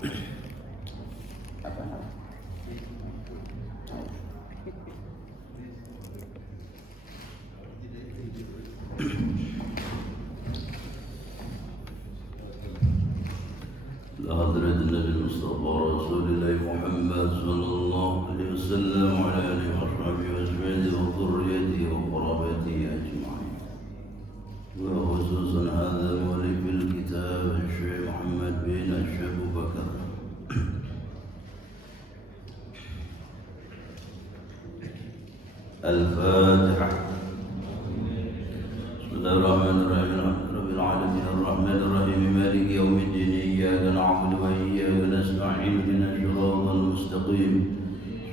Apa nama? لحضرة النبي المصطفى رسول الله محمد صلى الله عليه وسلم وعلى آله وصحبه وأزواجه وذريته وقرابته أجمعين، وخصوصا هذا مؤلف الكتاب الشيخ محمد بن الشيخ أبو بكر. الفاتحة. بسم الله الرحمن الرحيم. رب العالمين الرحمن الرحيم مالك يوم الدين إياك نعبد وإياك نستعين اهدنا الصراط المستقيم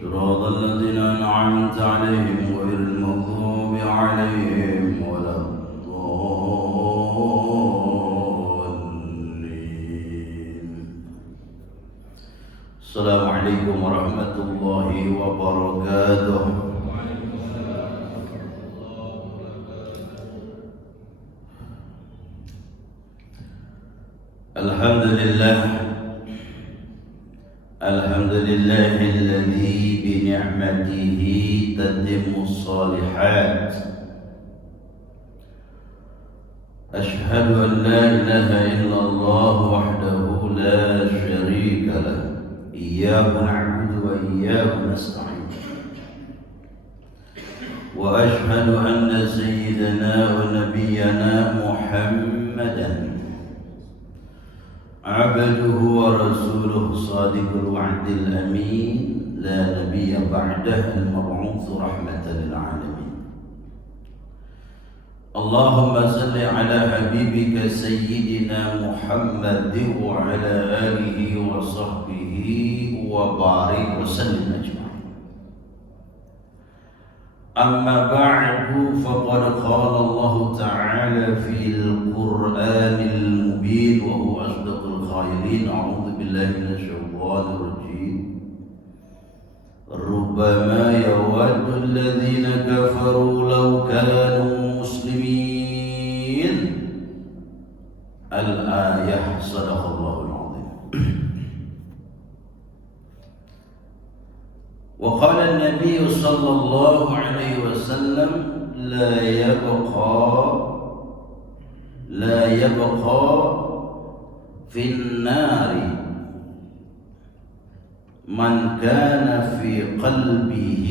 صراط الذين أنعمت عليهم غير المغضوب عليهم ولا الضالين. السلام عليكم ورحمة الله وبركاته. الحمد لله الذي بنعمته تتم الصالحات. أشهد أن لا إله إلا الله وحده لا شريك له إياه نعبد وإياه نستعين. وأشهد أن سيدنا ونبينا محمدا عبده ورسوله صادق الوعد الأمين لا نبي بعده المبعوث رحمة للعالمين. اللهم صل على حبيبك سيدنا محمد وعلى آله وصحبه وبارك وسلم أجمعين. أما بعد فقد قال الله تعالى في القرآن المبين وهو أصدق القائلين أعوذ بالله من الشيطان الرجيم ربما يود الذين كفروا لو كانوا مسلمين. الآية. صدق الله العظيم. وقال النبي صلى الله عليه وسلم لا يبقى في النار من كان في قلبه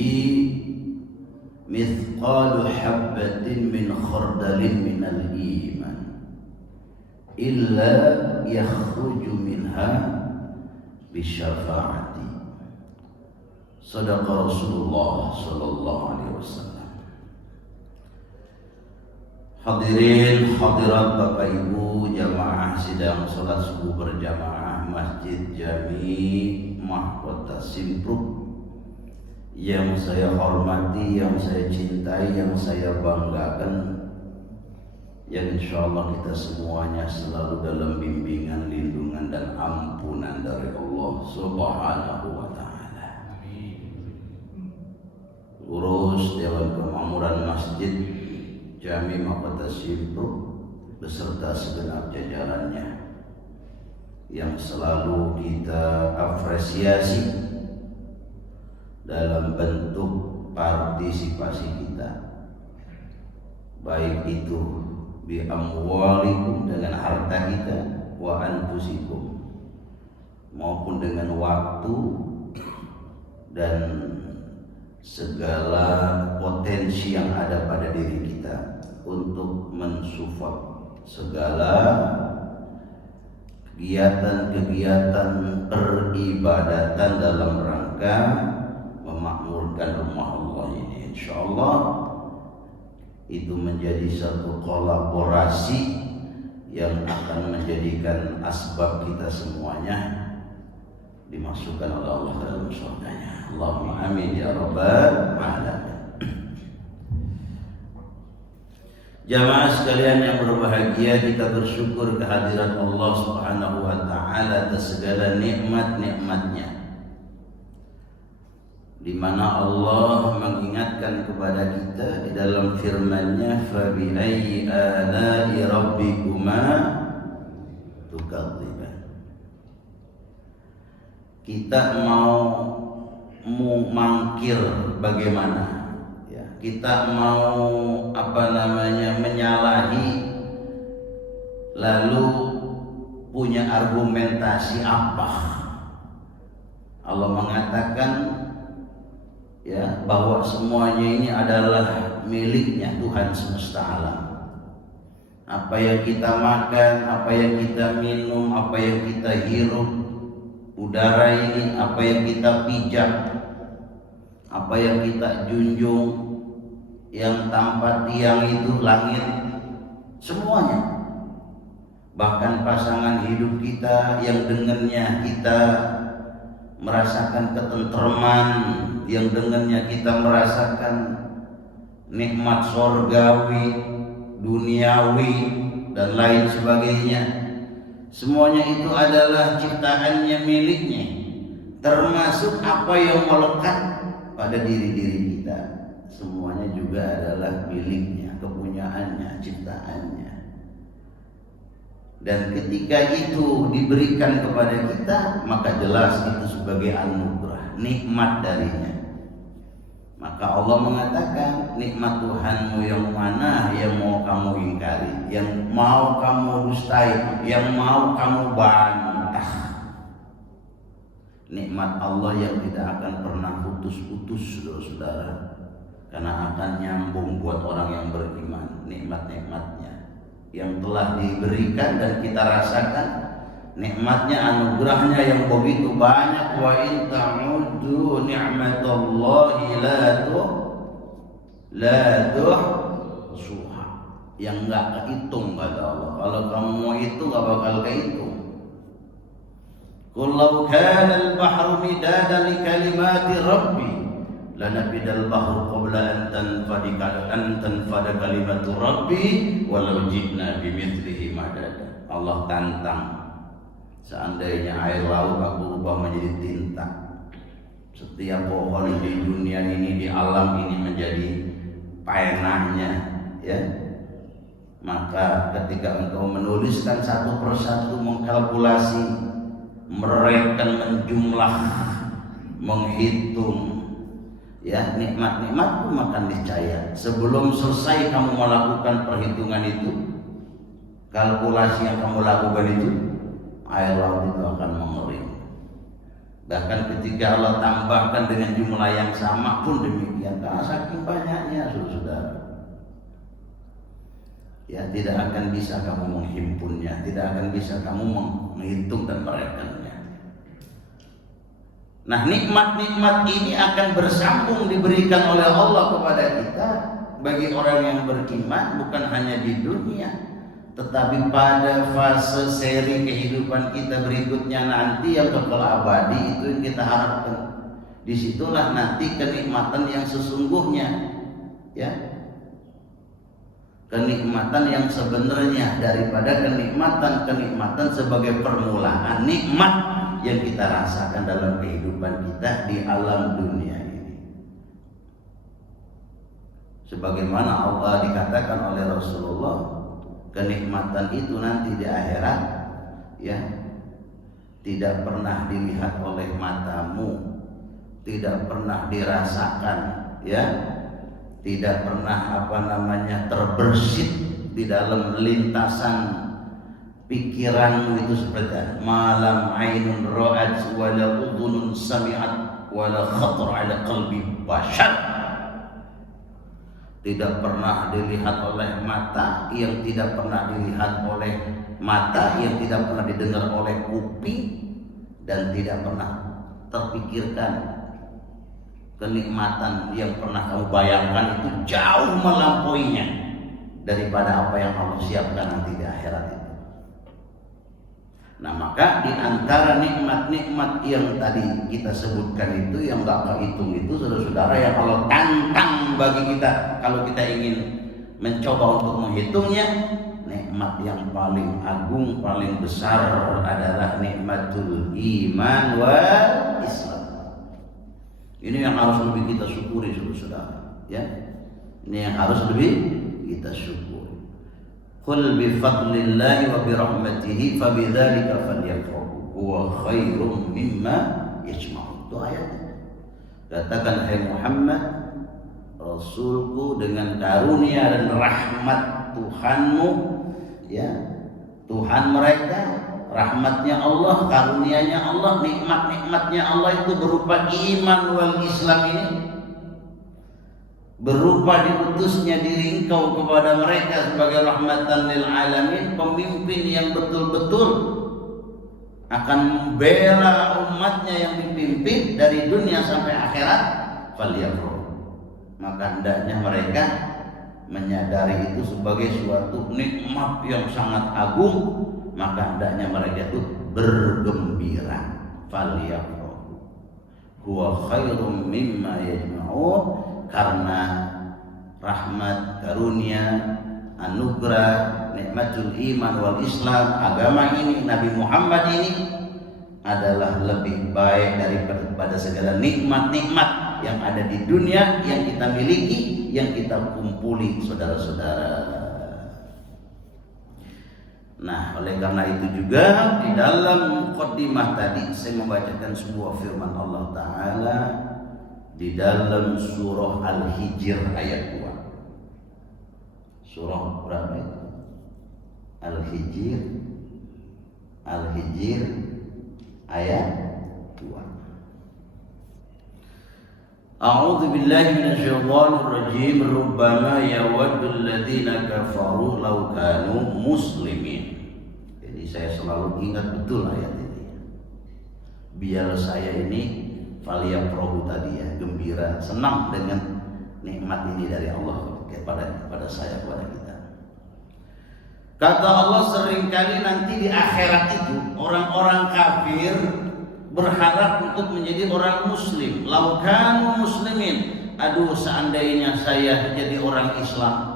مثقال حبة من خردل من الإيمان إلا يخرج منها بشفاعتي. صدق رسول الله صلى الله عليه وسلم. Hadirin hadirat Bapak Ibu jamaah sidang salat subuh berjamaah Masjid Jami Mahkota Simpruk yang saya hormati, yang saya cintai, yang saya banggakan, yang insyaallah kita semuanya selalu dalam bimbingan, lindungan dan ampunan dari Allah Subhanahu wa taala. Urus Dewan Kemakmuran Masjid Jami Mahkota Simpruk beserta segenap jajarannya yang selalu kita apresiasi dalam bentuk partisipasi kita, baik itu bi amwalikum dengan harta kita, wa anfusikum maupun dengan waktu dan segala potensi yang ada pada diri kita untuk mensupport segala kegiatan-kegiatan peribadatan dalam rangka memakmurkan rumah Allah ini. Insyaallah itu menjadi satu kolaborasi yang akan menjadikan asbab kita semuanya dimasukkan oleh Allah dalam surganya. Allahumma amin ya rabbal alamin. Jamaah sekalian yang berbahagia, kita bersyukur kehadiran Allah Subhanahu wa taala atas segala nikmat-nikmatnya, di mana Allah mengingatkan kepada kita di dalam firman-Nya, fa bi ayyi ala'i rabbikuma tukadziban. kita mau mangkir bagaimana, ya, kita mau menyalahi, lalu punya argumentasi apa? Allah mengatakan ya bahwa semuanya ini adalah miliknya Tuhan semesta alam. Apa yang kita makan, apa yang kita minum, apa yang kita hirup, udara ini, apa yang kita pijak, apa yang kita junjung, yang tanpa tiang itu langit, semuanya. Bahkan pasangan hidup kita yang dengannya kita merasakan ketentraman, yang dengannya kita merasakan nikmat surgawi, duniawi dan lain sebagainya, semuanya itu adalah ciptaannya, miliknya, termasuk apa yang melekat pada diri-diri kita, semuanya juga adalah miliknya, kepunyaannya, ciptaannya. Dan ketika itu diberikan kepada kita, maka jelas itu sebagai anugerah, nikmat darinya. Maka Allah mengatakan, nikmat Tuhanmu yang mana yang mau kamu ingkari, yang mau kamu dustai, yang mau kamu bantah. Nikmat Allah yang tidak akan pernah putus-putus, saudara, karena akan nyambung buat orang yang beriman. Nikmat-nikmatnya yang telah diberikan dan kita rasakan, nikmatnya, anugerahnya yang begitu banyak. Wa in ta'uddu ni'matallahi la tuhsuha, yang enggak kehitung kata Allah. Kalau kamu mau itu enggak bakal kehitung. Qul law kana al-bahru midadan li kalimati rabbi lanafidal bahru qabla an tanfada kalimatu rabbi walau ji'na bimithlihi madada. Allah tantang, seandainya air laut aku ubah menjadi tinta, setiap pohon di dunia ini, di alam ini menjadi penanya, ya, maka ketika engkau menuliskan satu persatu, mengkalkulasi, mereken, menjumlah, menghitung, ya, nikmat-nikmatku, maka niscaya sebelum selesai kamu melakukan perhitungan itu, kalkulasi yang kamu lakukan itu, air laut itu akan mengering. Bahkan ketika Allah tambahkan dengan jumlah yang sama pun demikian, karena saking banyaknya, saudara, ya, tidak akan bisa kamu menghimpunnya, tidak akan bisa kamu menghitung dan merekannya. Nah, nikmat-nikmat ini akan bersambung diberikan oleh Allah kepada kita bagi orang yang beriman, bukan hanya di dunia, tetapi pada fase seri kehidupan kita berikutnya nanti yang kekal abadi, itu yang kita harapkan. Disitulah nanti kenikmatan yang sesungguhnya, ya, kenikmatan yang sebenarnya, daripada kenikmatan sebagai permulaan nikmat yang kita rasakan dalam kehidupan kita di alam dunia ini. Sebagaimana Allah dikatakan oleh Rasulullah, kenikmatan itu nanti di akhirat, ya, tidak pernah dilihat oleh matamu, tidak pernah dirasakan, ya, tidak pernah terbersit di dalam lintasan pikiranmu itu, seperti malam ainun ra'at wala udhunun sami'at wala khatar ala qalbi bashar. Tidak pernah dilihat oleh mata, yang tidak pernah dilihat oleh mata, yang tidak pernah didengar oleh kuping, dan tidak pernah terpikirkan. Kenikmatan yang pernah kamu bayangkan itu jauh melampauinya daripada apa yang Allah siapkan nanti di akhirat itu. Nah, maka di antara nikmat-nikmat yang tadi kita sebutkan itu, yang gak kehitung itu, saudara-saudara, yang Allah tantang bagi kita kalau kita ingin mencoba untuk menghitungnya, nikmat yang paling agung, paling besar adalah nikmatul iman wal Islam. Ini yang harus lebih kita syukuri, saudara, ya. Ini yang harus lebih kita syukuri. Qul bi fadlillahi wa bi rahmatihi fa bidzalika falyafrahu huwa khairum mimma yajma'un. Itu ayatnya. Katakan hai Muhammad, Rasulku dengan karunia dan rahmat Tuhanmu, ya Tuhan mereka, rahmatnya Allah, karunianya Allah, nikmat-nikmatnya Allah itu berupa iman wal Islam ini, berupa diutusnya diri engkau kepada mereka sebagai rahmatan lil alamin, pemimpin yang betul-betul akan membela umatnya yang dipimpin dari dunia sampai akhirat. Faliyafrahu, maka hendaknya mereka menyadari itu sebagai suatu nikmat yang sangat agung, maka hendaknya mereka itu bergembira. Faliyafrahu huwa khairum mimma yajma'un, karena rahmat, karunia, anugerah, nikmatul iman wal Islam, agama ini, Nabi Muhammad ini adalah lebih baik daripada segala nikmat-nikmat yang ada di dunia yang kita miliki, yang kita kumpuli, saudara-saudara. Nah, oleh karena itu juga di dalam muqaddimah tadi saya membacakan sebuah firman Allah Ta'ala di dalam surah Al-Hijr ayat 2. Surah berapa itu? Al-Hijr ayat 2. A'udzu billahi minasyaitonir rajim. Rubbama yawaddul ladzina kafaru law kanu muslimin. Jadi saya selalu ingat betul ayat ini. Biar saya ini faliyafrahu tadi ya, gembira, senang dengan nikmat ini dari Allah kepada saya, kepada kita. Kata Allah, seringkali nanti di akhirat itu orang-orang kafir berharap untuk menjadi orang muslim. Lau kanu muslimin, aduh seandainya saya jadi orang Islam.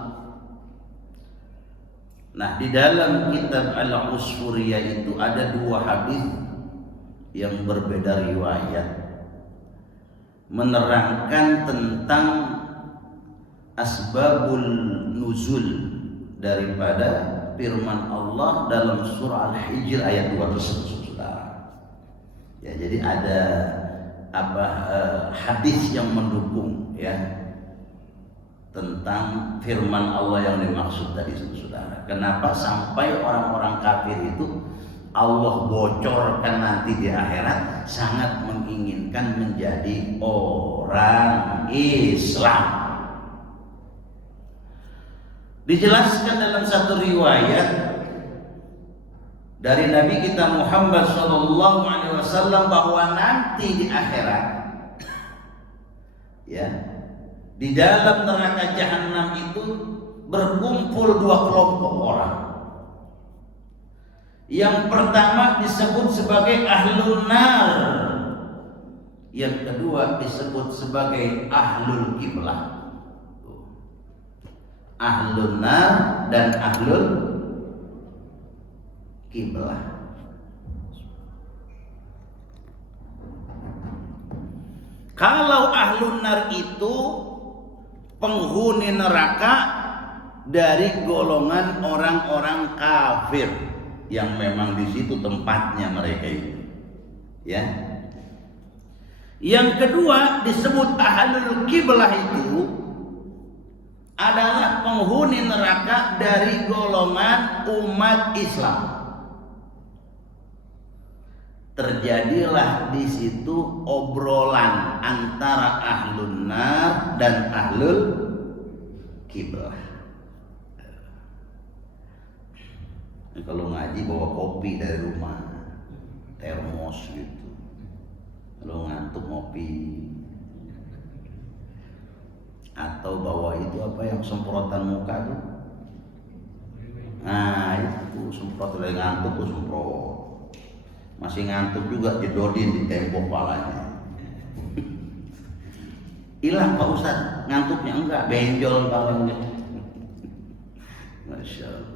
Nah, di dalam kitab Al-Usfuriyah itu ada 2 hadis yang berbeda riwayat menerangkan tentang asbabul nuzul daripada firman Allah dalam surah Al-Hijr ayat 2 tersebut, saudara. Ya, jadi ada hadis yang mendukung ya tentang firman Allah yang dimaksud tadi, saudara. Kenapa sampai orang-orang kafir itu Allah bocorkan nanti di akhirat sangat menginginkan menjadi orang Islam. Dijelaskan dalam satu riwayat dari Nabi kita Muhammad SAW bahwa nanti di akhirat, ya, di dalam neraka jahanam itu berkumpul 2 kelompok orang. Yang pertama disebut sebagai ahlun nar, yang kedua disebut sebagai ahlul qiblah. Ahlun nar dan ahlul qiblah. Kalau ahlun nar itu penghuni neraka dari golongan orang-orang kafir yang memang di situ tempatnya mereka itu, ya. Yang kedua disebut ahlul qiblah itu adalah penghuni neraka dari golongan umat Islam. Terjadilah di situ obrolan antara ahlun nar dan ahlul qiblah. Kalau ngaji bawa kopi dari rumah, termos gitu. Kalau ngantuk ngopi. Atau bawa itu apa yang semprotan muka tuh. Nah itu semprot, lagi ngantuk tuh semprot. Masih ngantuk juga jedodin di tembok palanya. Hilang Pak Ustadz ngantuknya, enggak, benjol palanya. Masya Allah.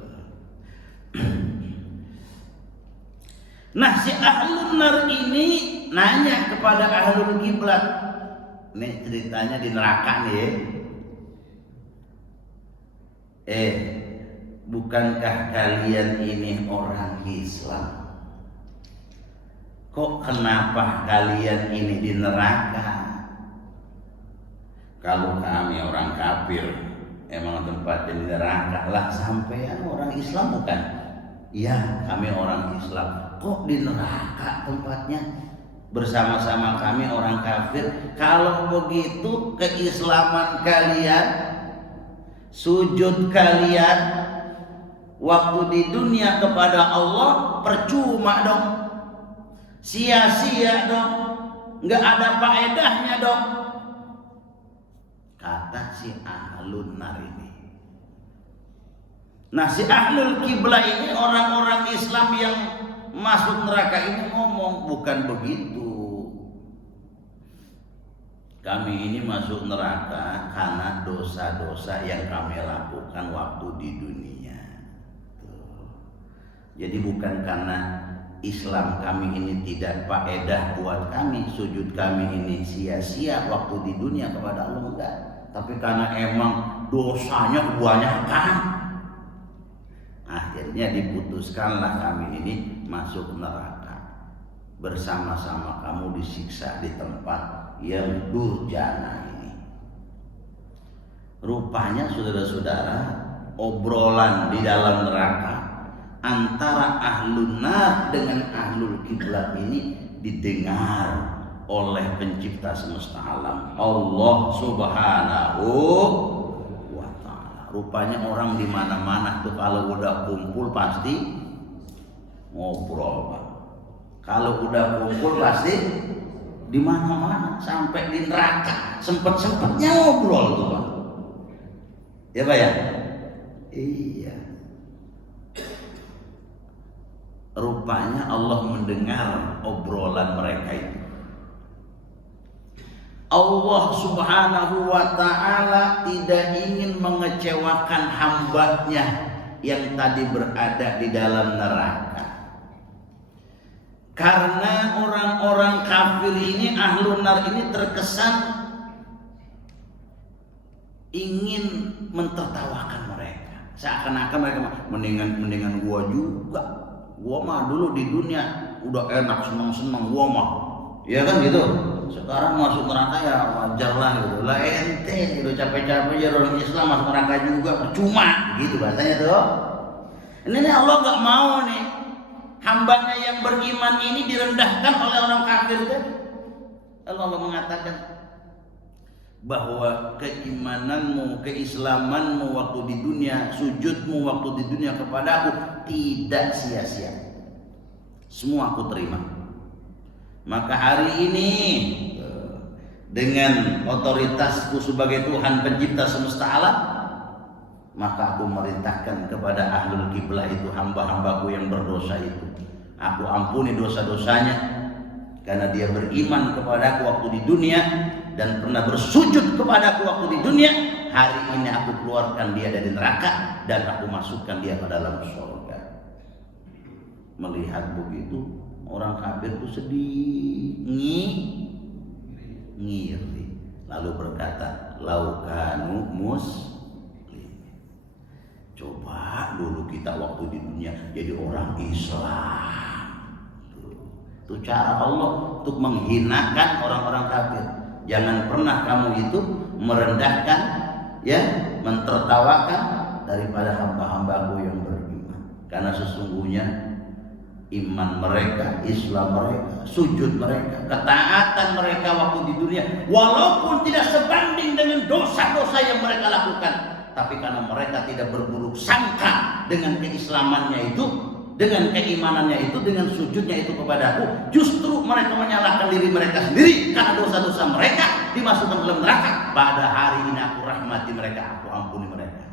Nah, si ahlun nar ini nanya kepada ahlul qiblat. Ini ceritanya di neraka nih. Bukankah kalian ini orang Islam? kok kenapa kalian ini di neraka? Kalau kami orang kafir emang tempatnya di neraka. Lah sampean orang Islam bukan? Iya, kami orang Islam. Kok di neraka tempatnya? Bersama-sama kami orang kafir. Kalau begitu keislaman kalian, sujud kalian waktu di dunia kepada Allah percuma dong, sia-sia dong, nggak ada faedahnya dong, kata si ahlun nar ini. Nah, si ahlul kiblah ini, orang-orang Islam yang masuk neraka ini ngomong bukan begitu. Kami ini masuk neraka karena dosa-dosa yang kami lakukan waktu di dunia. Jadi bukan karena Islam kami ini tidak faedah buat kami, sujud kami ini sia-sia waktu di dunia kepada Allah, enggak. Tapi karena emang dosanya kebanyakan, akhirnya diputuskanlah kami ini masuk neraka. Bersama-sama kamu disiksa di tempat yang durjana ini. Rupanya saudara-saudara, obrolan di dalam neraka antara ahlun nar dengan ahlul kiblat ini didengar oleh pencipta semesta alam, Allah Subhanahu wa ta'ala. Rupanya orang di mana-mana tuh kalau udah kumpul pasti ngobrol, Pak. Kalau udah kumpul pasti di mana-mana, sampai di neraka sempet-sempetnya ngobrol tuh, Pak. Ya, Pak ya? Iya. Rupanya Allah mendengar obrolan mereka itu. Allah Subhanahu wa ta'ala tidak ingin mengecewakan hambanya yang tadi berada di dalam neraka. Karena orang-orang kafir ini, ahlun nar ini terkesan ingin mentertawakan mereka. Seakan-akan mereka mendingan gua juga. Gua mah dulu di dunia udah enak, senang-senang gua mah. Ya kan gitu. Sekarang masuk neraka ya wajar lah gitu. Lah ente gitu capek-capek jadi orang Islam masuk neraka juga percuma gitu bahasanya tuh. Ini Allah nggak mau nih hambanya yang beriman ini direndahkan oleh orang kafir kan? Allah mengatakan bahwa keimananmu, keislamanmu waktu di dunia, sujudmu waktu di dunia kepadaku tidak sia-sia. Semua aku terima. Maka hari ini dengan otoritasku sebagai Tuhan pencipta semesta alam, maka aku merintahkan kepada ahlul kiblah itu, hamba-hambaku yang berdosa itu, aku ampuni dosa-dosanya karena dia beriman kepadaku waktu di dunia dan pernah bersujud kepadaku waktu di dunia. Hari ini aku keluarkan dia dari neraka dan aku masukkan dia ke dalam surga. Melihat begitu, orang kafir itu sedih, ngiri, lalu berkata, laukanu coba dulu kita waktu di dunia jadi orang Islam. Itu cara Allah untuk menghinakan orang-orang kafir. Jangan pernah kamu itu merendahkan, ya, mentertawakan daripada hamba-hambaku yang beriman. Karena sesungguhnya iman mereka, Islam mereka, sujud mereka, ketaatan mereka waktu di dunia, walaupun tidak sebanding dengan dosa-dosa yang mereka lakukan, tapi karena mereka tidak berburuk sangka dengan keislamannya itu, dengan keimanannya itu, dengan sujudnya itu kepadaku, justru mereka menyalahkan diri mereka sendiri karena dosa-dosa mereka dimasukkan dalam neraka. Pada hari ini aku rahmati mereka, aku ampuni mereka,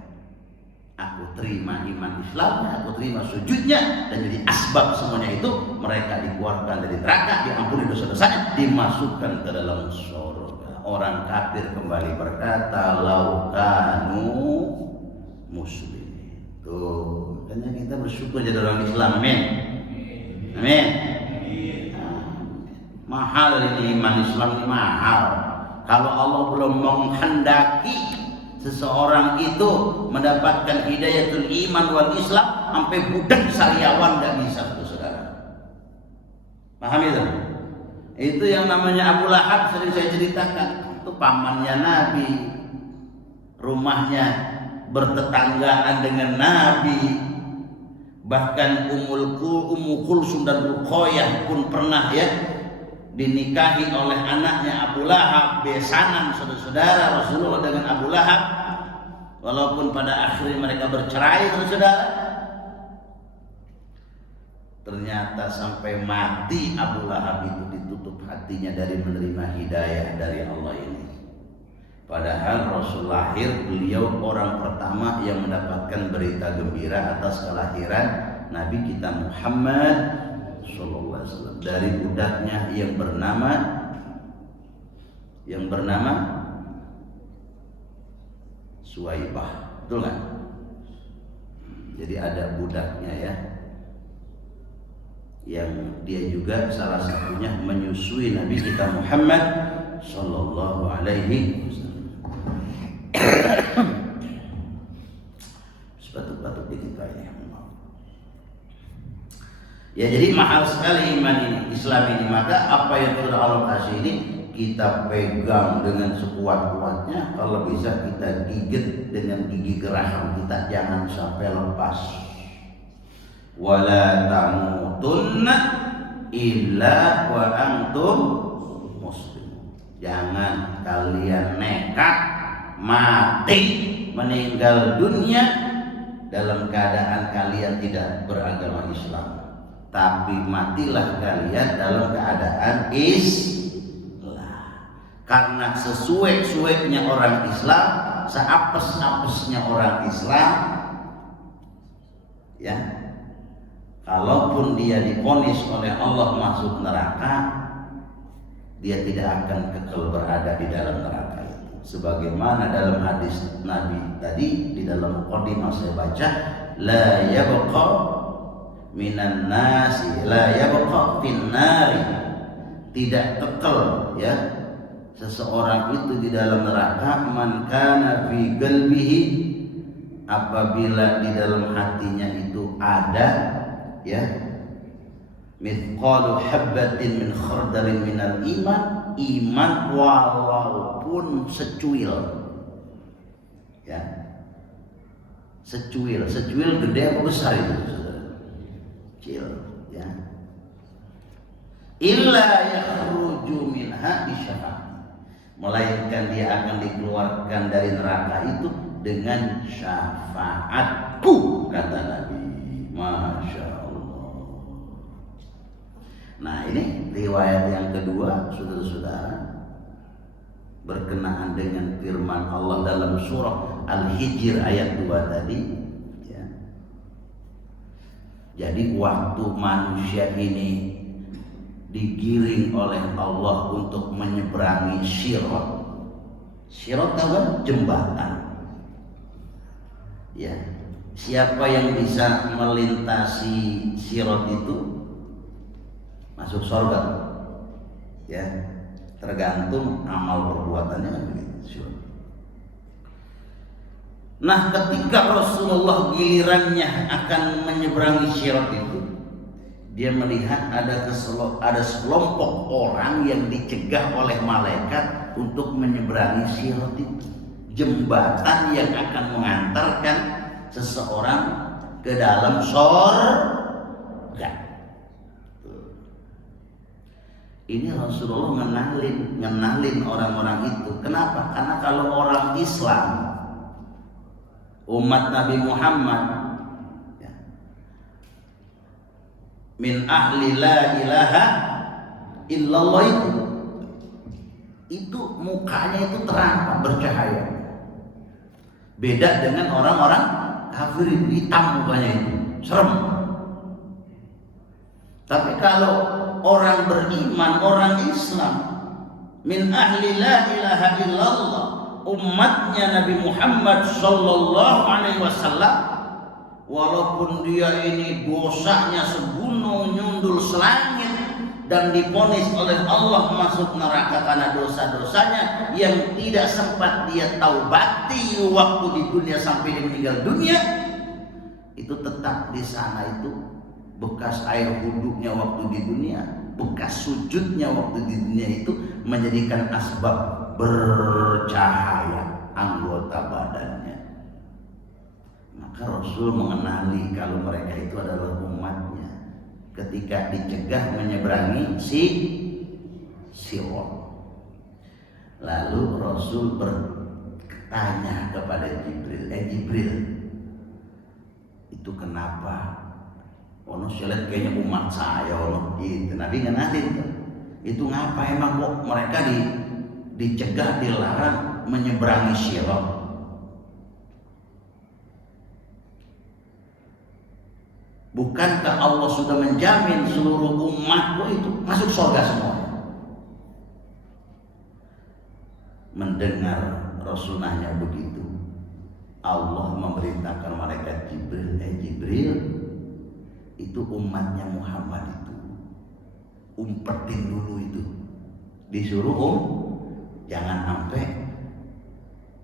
aku terima iman Islamnya, aku terima sujudnya, dan jadi asbab semuanya itu mereka dikeluarkan dari neraka, diampuni dosa-dosanya, dimasukkan ke dalam surga. Orang kafir kembali berkata, laukanu muslimin. Tuh, makanya kita bersyukur jadi orang Islam. Amin. Amin. Mahal ini iman Islam, ini mahal. Kalau Allah belum menghendaki seseorang itu mendapatkan hidayatul iman wal Islam, sampai budak sariawan tidak bisa, saudara. Paham itu? Itu yang namanya Abu Lahab, sering saya ceritakan. Itu pamannya Nabi, rumahnya bertetanggaan dengan Nabi. Bahkan Ummu Kulsum dan Ruqayyah pun pernah ya dinikahi oleh anaknya Abu Lahab. Besanan saudara-saudara Rasulullah dengan Abu Lahab. Walaupun pada akhirnya mereka bercerai, saudara. Ternyata sampai mati Abu Lahab itu ditutup hatinya dari menerima hidayah dari Allah ini. Padahal Rasul lahir, beliau orang pertama yang mendapatkan berita gembira atas kelahiran Nabi kita Muhammad sallallahu alaihi wasallam dari budaknya yang bernama Suwaibah. Betul kan? Jadi ada budaknya ya, yang dia juga salah satunya menyusui Nabi kita Muhammad sallallahu alaihi wasallam. Batuk-batuk dikit kayaknya. Ya, jadi mahal sekali iman ini, Islam ini. Maka apa yang sudah Allah kasih ini kita pegang dengan sekuat-kuatnya. Kalau bisa kita gigit dengan gigi geraham kita, jangan sampai lepas. Wala tamutunna illa wa antum muslimun. Jangan kalian nekat mati meninggal dunia dalam keadaan kalian tidak beragama Islam, tapi matilah kalian dalam keadaan Islam. Karena sesuai-suainya orang Islam, seapes-apesnya orang Islam, ya, kalaupun dia divonis oleh Allah masuk neraka, dia tidak akan kekal berada di dalam neraka. Sebagaimana dalam hadis Nabi tadi di dalam mukadimah saya baca, la yabqa minan nasi la yabqa fin nari, tidak kekal ya seseorang itu di dalam neraka, man kana fi qalbihi, apabila di dalam hatinya itu ada ya mithqalu habbatin min khardalin minal iman walaupun secuil ya, secuil gede apa besar itu? Kecil ya. Illa yakhruju minha bisyafaat, melainkan dia akan dikeluarkan dari neraka itu dengan syafaatku, kata Nabi. Masya Allah. Nah, ini riwayat yang kedua, saudara-saudara, berkenaan dengan firman Allah dalam surah Al-Hijr ayat 2 tadi ya. Jadi waktu manusia ini digiring oleh Allah untuk menyeberangi Sirat. Sirat tahu kan? Jembatan ya. Siapa yang bisa melintasi Sirat itu masuk surga ya, tergantung amal perbuatannya kan begitu. Nah, ketika Rasulullah gilirannya akan menyeberangi Sirat itu, dia melihat ada sekelompok orang yang dicegah oleh malaikat untuk menyeberangi Sirat itu, jembatan yang akan mengantarkan seseorang ke dalam surga. Ini Rasulullah ngenalin orang-orang itu. Kenapa? Karena kalau orang Islam, umat Nabi Muhammad ya, min ahli la ilaha illallah itu mukanya itu terang, bercahaya. Beda dengan orang-orang kafir, itu hitam mukanya itu, serem. Tapi kalau orang beriman, orang Islam, min ahli la ilaha illallah, umatnya Nabi Muhammad sallallahu alaihi wasallam, walaupun dia ini dosanya segunung nyundul selangit dan divonis oleh Allah masuk neraka karena dosa-dosanya yang tidak sempat dia taubati waktu di dunia sampai dia meninggal dunia, itu tetap di sana itu bekas air wudhunya waktu di dunia bekas sujudnya waktu di dunia itu menjadikan asbab bercahaya anggota badannya. Maka Rasul mengenali kalau mereka itu adalah umatnya ketika dicegah menyeberangi Sirat. Lalu Rasul bertanya kepada Jibril, Jibril, itu kenapa? Ono lihat kayaknya umat saya, ono gitu. Nabi ngenalin tuh. Itu ngapa emang kok mereka dicegah, dilarang menyeberangi Sirat? Bukankah Allah sudah menjamin seluruh umatku itu masuk surga semua? Mendengar Rasul nanya begitu, Allah memerintahkan malaikat Jibril, Jibril, itu umatnya Muhammad itu umpetin dulu itu, disuruh jangan sampai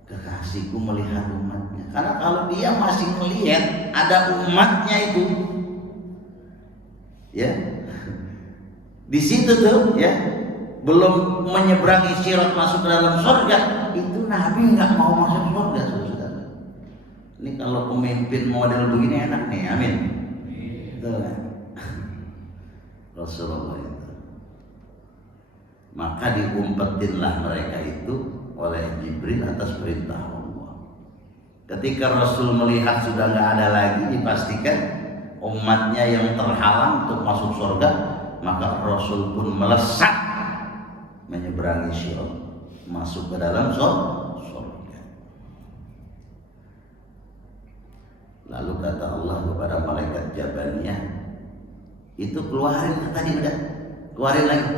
kekasihku melihat umatnya. Karena kalau dia masih melihat ada umatnya itu, ya, di situ tuh, ya, belum menyeberangi Sirat masuk ke dalam surga, itu Nabi nggak mau masuk surga, saudara. Ini kalau pemimpin model begini enak nih, amin. Betul kan? Rasulullah itu. Maka diumpetinlah mereka itu oleh Jibril atas perintah Allah. Ketika Rasul melihat sudah nggak ada lagi, dipastikan umatnya yang terhalang untuk masuk surga, maka Rasul pun melesat menyeberangi Sirat, masuk ke dalam surga. Lalu kata Allah kepada malaikat Jabaniyah, itu keluarin, tadi udah keluarin lagi.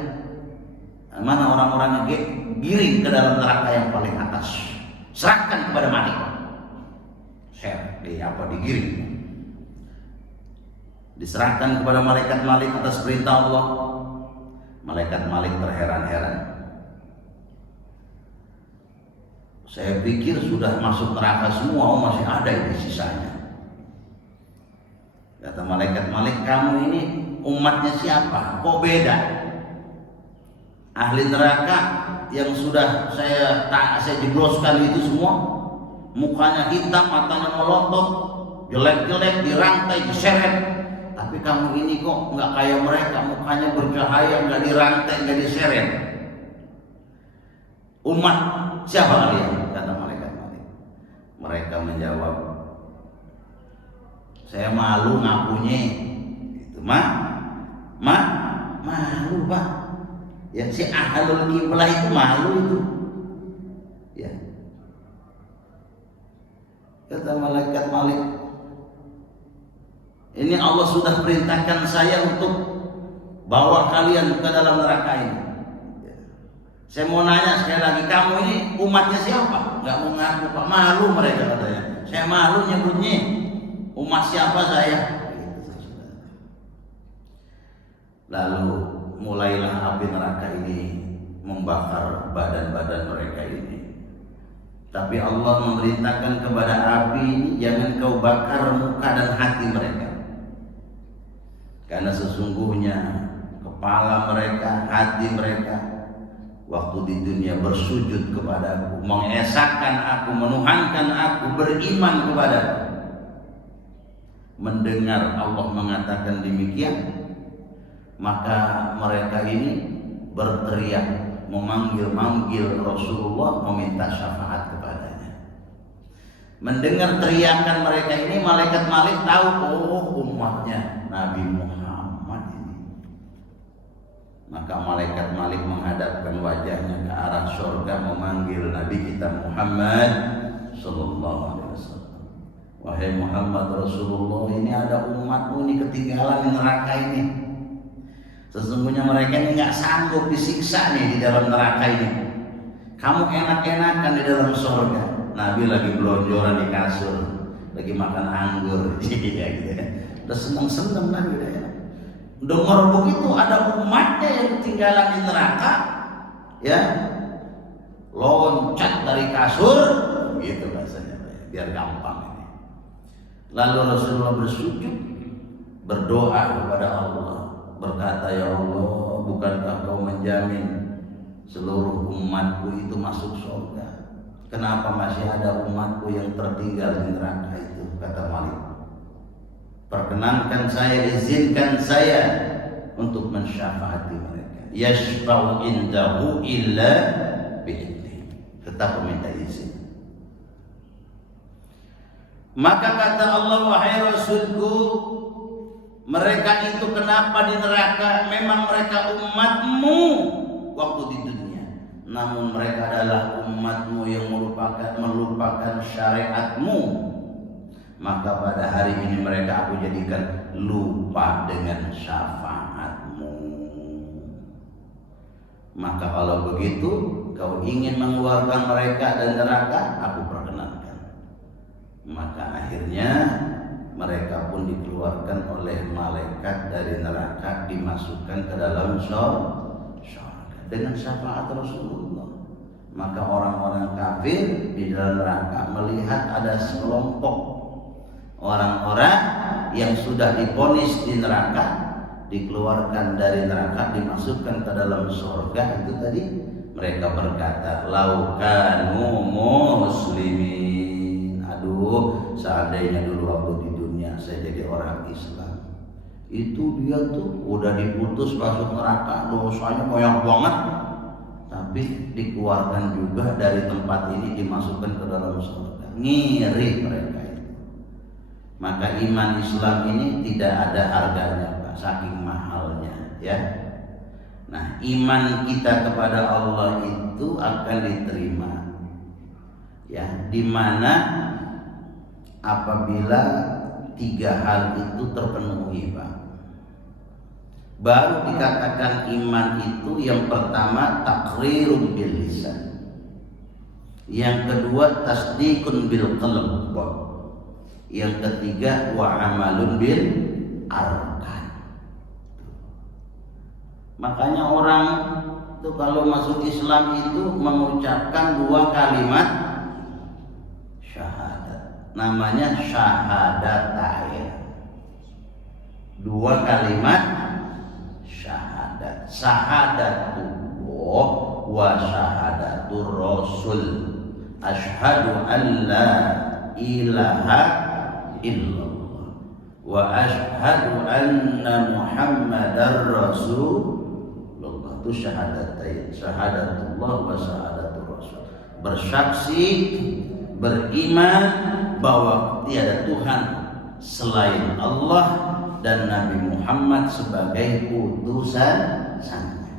Mana orang-orang yang giring ke dalam neraka yang paling atas, serahkan kepada Malik. Digiring, diserahkan kepada malaikat Malik atas perintah Allah. Malaikat Malik terheran-heran. Saya pikir sudah masuk neraka semua, masih ada ini sisanya. Kata malaikat Malik, kamu ini umatnya siapa? Kok beda? Ahli neraka yang sudah saya jebloskan itu semua, mukanya hitam, matanya melotot, jelek-jelek, dirantai, diseret. Tapi kamu ini kok nggak kayak mereka, mukanya bercahaya, nggak dirantai, nggak diseret. Umat siapa kalian? Kata malaikat Malik. Mereka menjawab, saya malu ngakunya. Itu malu Pak. Ya, si ahlul kiblah itu malu itu. Ya. Kata malaikat Malik, ini Allah sudah perintahkan saya untuk bawa kalian ke dalam neraka ini. Saya mau nanya sekali lagi, kamu ini umatnya siapa? Nggak mau ngaku Pak, malu mereka katanya. Saya malu nyebutnya, umat siapa saya? Lalu mulailah api neraka ini membakar badan-badan mereka ini. Tapi Allah memerintahkan kepada api ini, jangan kau bakar muka dan hati mereka. Karena sesungguhnya kepala mereka, hati mereka waktu di dunia bersujud kepadaku, mengesahkan aku, menuhankan aku, beriman kepadaku. Mendengar Allah mengatakan demikian, maka mereka ini berteriak, memanggil-manggil Rasulullah, meminta syafaat kepadanya. Mendengar teriakan mereka ini, malaikat Malik tahu, oh umatnya Nabi Muhammad ini. Maka malaikat Malik menghadapkan wajahnya ke arah surga, memanggil Nabi kita Muhammad sallallahu alaihi wasallam. Wahai Muhammad Rasulullah, ini ada umatmu ini ketinggalan di neraka ini. Sesungguhnya mereka ini nggak sanggup disiksa nih di dalam neraka ini. Kamu enak-enakan di dalam surga. Nabi lagi belonjoran di kasur, lagi makan anggur, gitu ya. Udah seneng-seneng Nabi udah ya. Dengar begitu ada umatnya yang ketinggalan di neraka, ya, loncat dari kasur, gitu rasanya, biar gampang ini. Lalu Rasulullah bersujud, berdoa kepada Allah. berkata, ya Allah, bukankah kau menjamin seluruh umatku itu masuk surga? Kenapa masih ada umatku yang tertinggal di neraka itu? Kata Malik, perkenankan saya, izinkan saya untuk mensyafaati mereka. Yashfa'u indahu illa bi'idni. Tetap meminta izin. Maka kata Allah, wahai Rasulku, mereka itu kenapa di neraka? Memang mereka umatmu waktu di dunia, namun mereka adalah umatmu yang melupakan syariatmu. Maka pada hari ini mereka aku jadikan lupa dengan syafaatmu. Maka kalau begitu kau ingin mengeluarkan mereka dari neraka, aku perkenankan. Maka akhirnya mereka pun dikeluarkan oleh malaikat dari neraka, dimasukkan ke dalam surga dengan syafaat Rasulullah. Maka orang-orang kafir di dalam neraka melihat ada sekelompok orang-orang yang sudah divonis di neraka, dikeluarkan dari neraka, dimasukkan ke dalam surga. Itu tadi mereka berkata, laukanu muslimin. Aduh, seandainya dulu waktu di dunia saya jadi orang Islam, itu dia tuh udah diputus masuk neraka, dosanya banyak banget, tapi dikeluarkan juga dari tempat ini, dimasukkan ke dalam surga. Ngiri mereka itu. Maka iman Islam ini tidak ada harganya, Pak, saking mahalnya, ya. Nah, iman kita kepada Allah itu akan diterima, ya, dimana apabila tiga hal itu terpenuhi, Pak, baru dikatakan iman itu. Yang pertama taqrirun bil lisan, yang kedua tasdiqun bil qalb, yang ketiga wa amalun bil arkan. Makanya orang itu kalau masuk Islam itu mengucapkan dua kalimat syahadat, namanya syahadatain. Dua kalimat syahadat, syahadatullah wa syahadatur rasul. Asyhadu an la ilaha illallah wa asyhadu anna muhammadar rasulullah. Itu syahadatain, syahadatullah wa syahadatur rasul. Bersaksi, beriman bahwa tiada Tuhan selain Allah dan Nabi Muhammad sebagai utusan-Nya.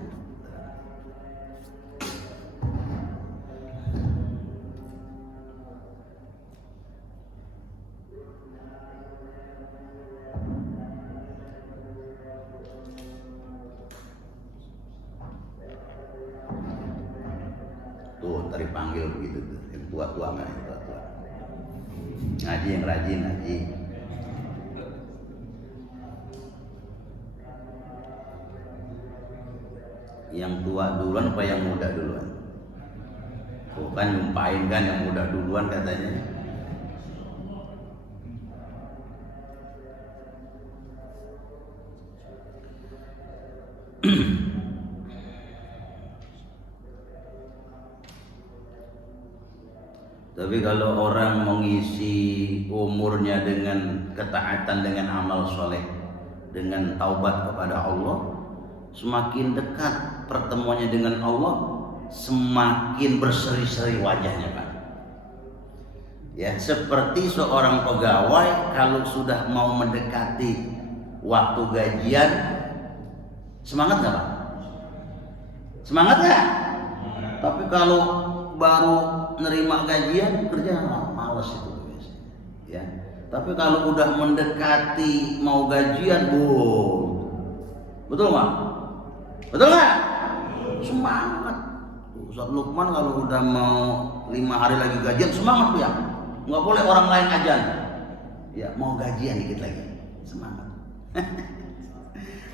Tuh tadi panggil begitu tuh, yang tua-tua mah, yang tua-tua. Ngaji yang rajin, ngaji. Yang tua duluan apa yang muda duluan? Bukan nyumpain kan yang muda duluan katanya. Tapi kalau orang mengisi umurnya dengan ketaatan, dengan amal soleh, dengan taubat kepada Allah, semakin dekat pertemuannya dengan Allah, semakin berseri-seri wajahnya, Pak. Ya, seperti seorang pegawai kalau sudah mau mendekati waktu gajian, semangat nggak, Pak? Semangat nggak? Tapi kalau baru nerima gajian, kerja malas itu biasanya, ya. Tapi kalau udah mendekati mau gajian, betul nggak? Betul nggak? Semangat. Ustaz Lukman kalau udah mau 5 hari lagi gajian, semangat tuh ya. Nggak boleh orang lain ajan. Ya, mau gajian dikit lagi, semangat.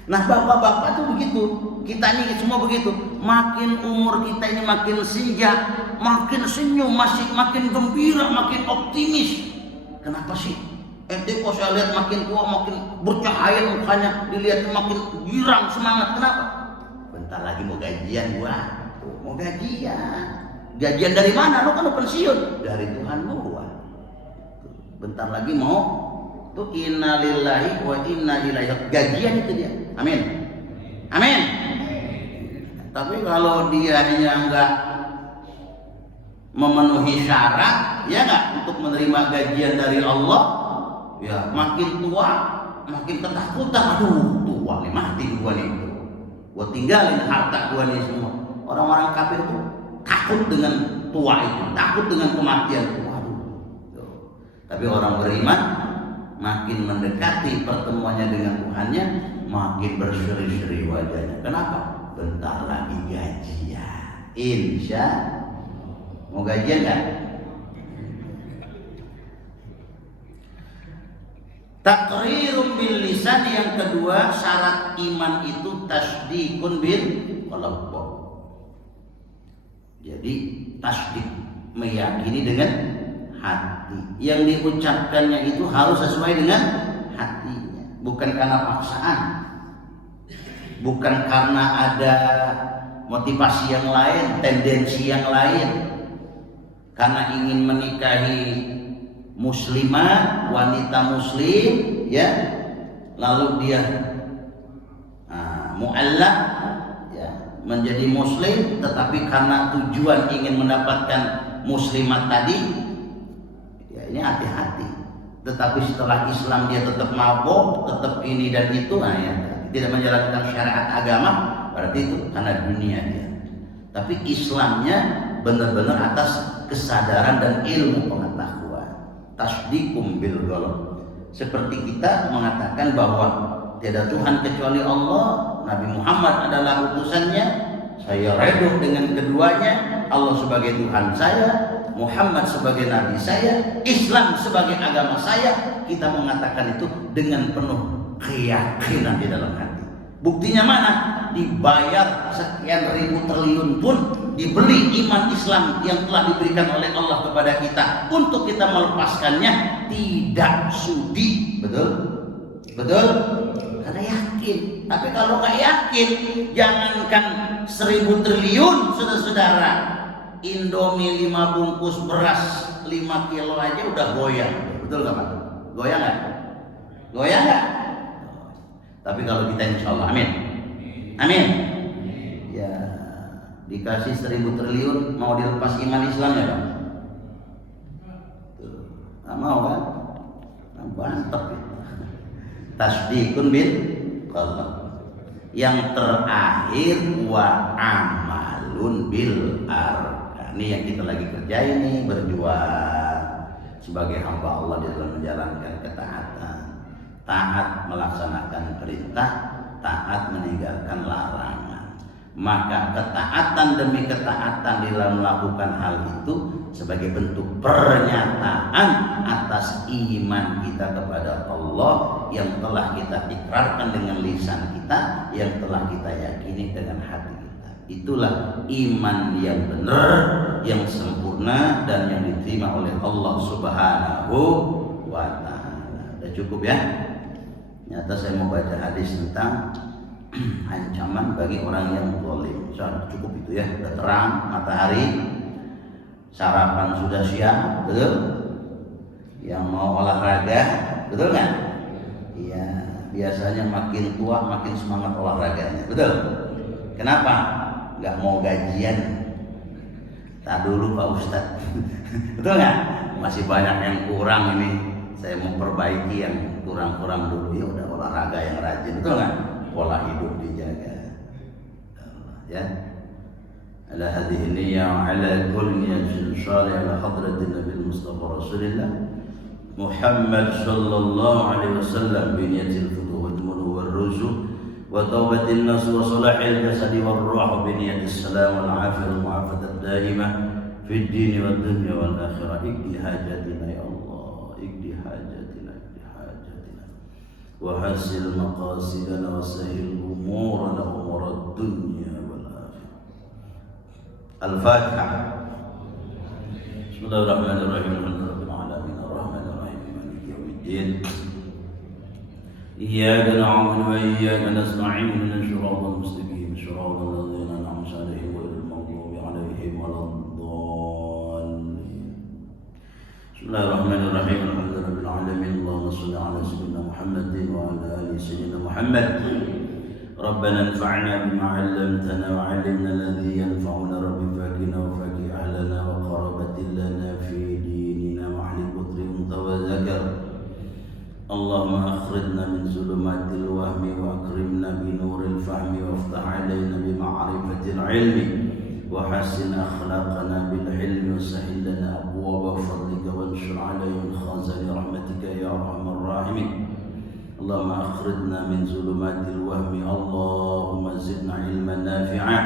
Nah, bapak-bapak tuh begitu, kita ini semua begitu. Makin umur kita ini makin senja, makin senyum, makin gembira, makin optimis. Kenapa sih? Ente kok saya lihat makin tua makin bercahaya mukanya, dilihat makin girang semangat. Kenapa? Bentar lagi mau gajian gua. Mau gajian. Gajian dari mana? Lo kan pensiun dari Tuhan gua. Bentar lagi mau tuh innalillahi wa inna ilaihi gajian itu dia. Amin. Amin. Tapi kalau dia enggak memenuhi syarat, ya enggak, untuk menerima gajian dari Allah, ya makin tua makin ketakutan. Aduh, tua nih, mati gua nih, gua tinggalin harta gua nih semua. Orang-orang kafir tuh takut dengan tua itu, takut dengan kematian. Waduh. Tapi orang beriman makin mendekati pertemuannya dengan Tuhannya, makin berseri-seri wajahnya. Kenapa? Bentar lagi gajian. Insya mau gajian kan? Taqrirun bil lisan, yang kedua syarat iman itu tasdikun bil qalb. Jadi tasdik meyakini dengan hati. Yang diucapkannya itu harus sesuai dengan hatinya, bukan karena paksaan, bukan karena ada motivasi yang lain, tendensi yang lain. Karena ingin menikahi muslimah, wanita muslim, ya, lalu dia mu'allaq, ya, menjadi muslim, tetapi karena tujuan ingin mendapatkan muslimat tadi, ya ini hati-hati. Tetapi setelah Islam dia tetap mabuk, tetap ini dan itu, ya, tidak menjalankan syariat agama, berarti itu karena dunia dia. Tapi Islamnya benar-benar atas kesadaran dan ilmu pengetahuan. Tasdikum bil qalb. Seperti kita mengatakan bahwa tiada Tuhan kecuali Allah, Nabi Muhammad adalah utusannya, saya redha dengan keduanya, Allah sebagai Tuhan saya, Muhammad sebagai nabi saya, Islam sebagai agama saya. Kita mengatakan itu dengan penuh keyakinan di dalam hati. Buktinya mana? Dibayar sekian ribu triliun pun dibeli iman Islam yang telah diberikan oleh Allah kepada kita untuk kita melepaskannya tidak sudi. Betul? Betul? Karena yakin. Tapi kalau nggak yakin, jangankan 1000 triliun, saudara-saudara, Indomie 5 bungkus beras 5 kilo aja udah goyang. Betul nggak Pak? Goyang nggak? Goyang nggak? Tapi kalau kita insya Allah, amin. Amin. Ya, dikasih 1000 triliun mau dilepas iman Islam ya Pak? Nggak mau kan? Bantep gitu. Tasdikun bil qalb. Yang terakhir wa amalun bil arkan. Ini yang kita lagi kerjain nih, berjuang sebagai hamba Allah di dalam menjalankan ketaatan. Taat melaksanakan perintah, taat meninggalkan larangan. Maka ketaatan demi ketaatan di dalam melakukan hal itu sebagai bentuk pernyataan atas iman kita kepada Allah yang telah kita ikrarkan dengan lisan kita, yang telah kita yakini dengan hati kita. Itulah iman yang benar, yang sempurna, dan yang diterima oleh Allah Subhanahu wa ta'ala. Udah cukup ya? Nyata saya mau baca hadis tentang ancaman bagi orang yang zalim. Cukup itu ya, udah terang matahari, sarapan sudah siap, betul? Yang mau olahraga, betul nggak? Iya, biasanya makin tua makin semangat olahraganya, betul? Kenapa? Nggak mau gajian. Tak dulu Pak Ustadz, betul nggak? Masih banyak yang kurang ini. Saya memperbaiki yang kurang-kurang dulu. Ya udah olahraga yang rajin, betul nggak? Pola hidup dijaga. Ya. Ala hadhihi niyyah ala kulli niyyatin shalih ala hadratin Nabi Mustafa Rasulillah Muhammad sallallahu alaihi wasallam bi niyyatil futuh wal munu wal ruzu wa taubatin nas wa salahil jasadi wal ruh bi niyyatis salam wal afiyah wal mu'afatat daimah fid din wad dunya wal akhirah. Ikdi hajatina ya Allah, wa hasil maqasidana wa sahil umurana umurad dunya wal akhirah. Al-Fatihah. Bismillahirrahmanirrahim. Alhamdulillahirabbil alamin arrahmanirrahim maliki yaumiddin الدين إياك نعبد وإياك نستعين اهدنا الصراط المستقيم صراط الذين أنعمت عليهم غير المغضوب عليهم ولا الضالين بسم الله الرحمن الرحيم الحمد لله رب العالمين اللهم صل على سيدنا محمد وعلى آل سيدنا محمد ربنا انفعنا بما علمتنا وعلمنا الذي ينفعنا رب فاكنا وفاك أهلنا وقرابة لنا في ديننا وأهل قدر وذكر اللهم أخرجنا من ظلمات الوهم وأكرمنا بنور الفهم وافتح علينا بمعرفة العلم وحسن أخلاقنا بالحلم وسهل لنا أبواب فضلك وانشر علينا خزائن رحمتك يا أرحم الراحمين اللهم أخرجنا من ظلمات الوهم اللهم زدنا علما نافعا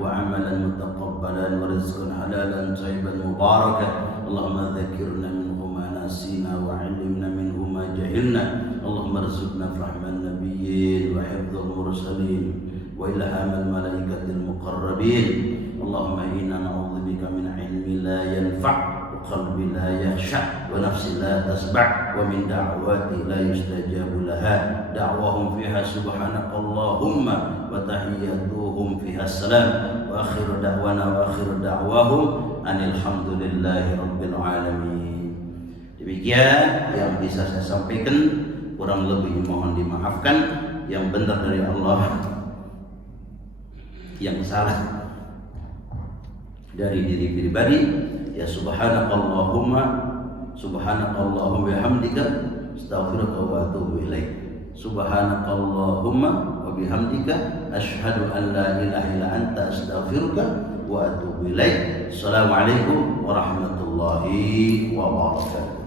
وعملا متقبلا ورزقا حلالا طيبا مباركا اللهم ذكرنا منه ما نسينا وعلمنا منه ما جهلنا اللهم ارزقنا فهم النبيين وحفظ المرسلين وإلهام الملائكة المقربين اللهم إنا نعوذ بك من علم لا ينفع وقلب لا يخشع ونفس لا تشبع ومن دعوات لا يستجاب لها دعوهم فيها سبحانك اللهم وتحياتهم فيها السلام وآخر دعواهم أن الحمد لله رب العالمين. Demikian yang bisa saya sampaikan, kurang lebih mohon dimaafkan. Yang benar dari Allah, yang salah dari diri pribadi. Ya subhanakallahumma bihamdika astaghfiruka wa atubu ilaik. Subhanakallahumma wa bihamdika asyhadu an la ilaha illa anta astaghfiruka wa atubu ilaik. Assalamualaikum warahmatullahi wabarakatuh.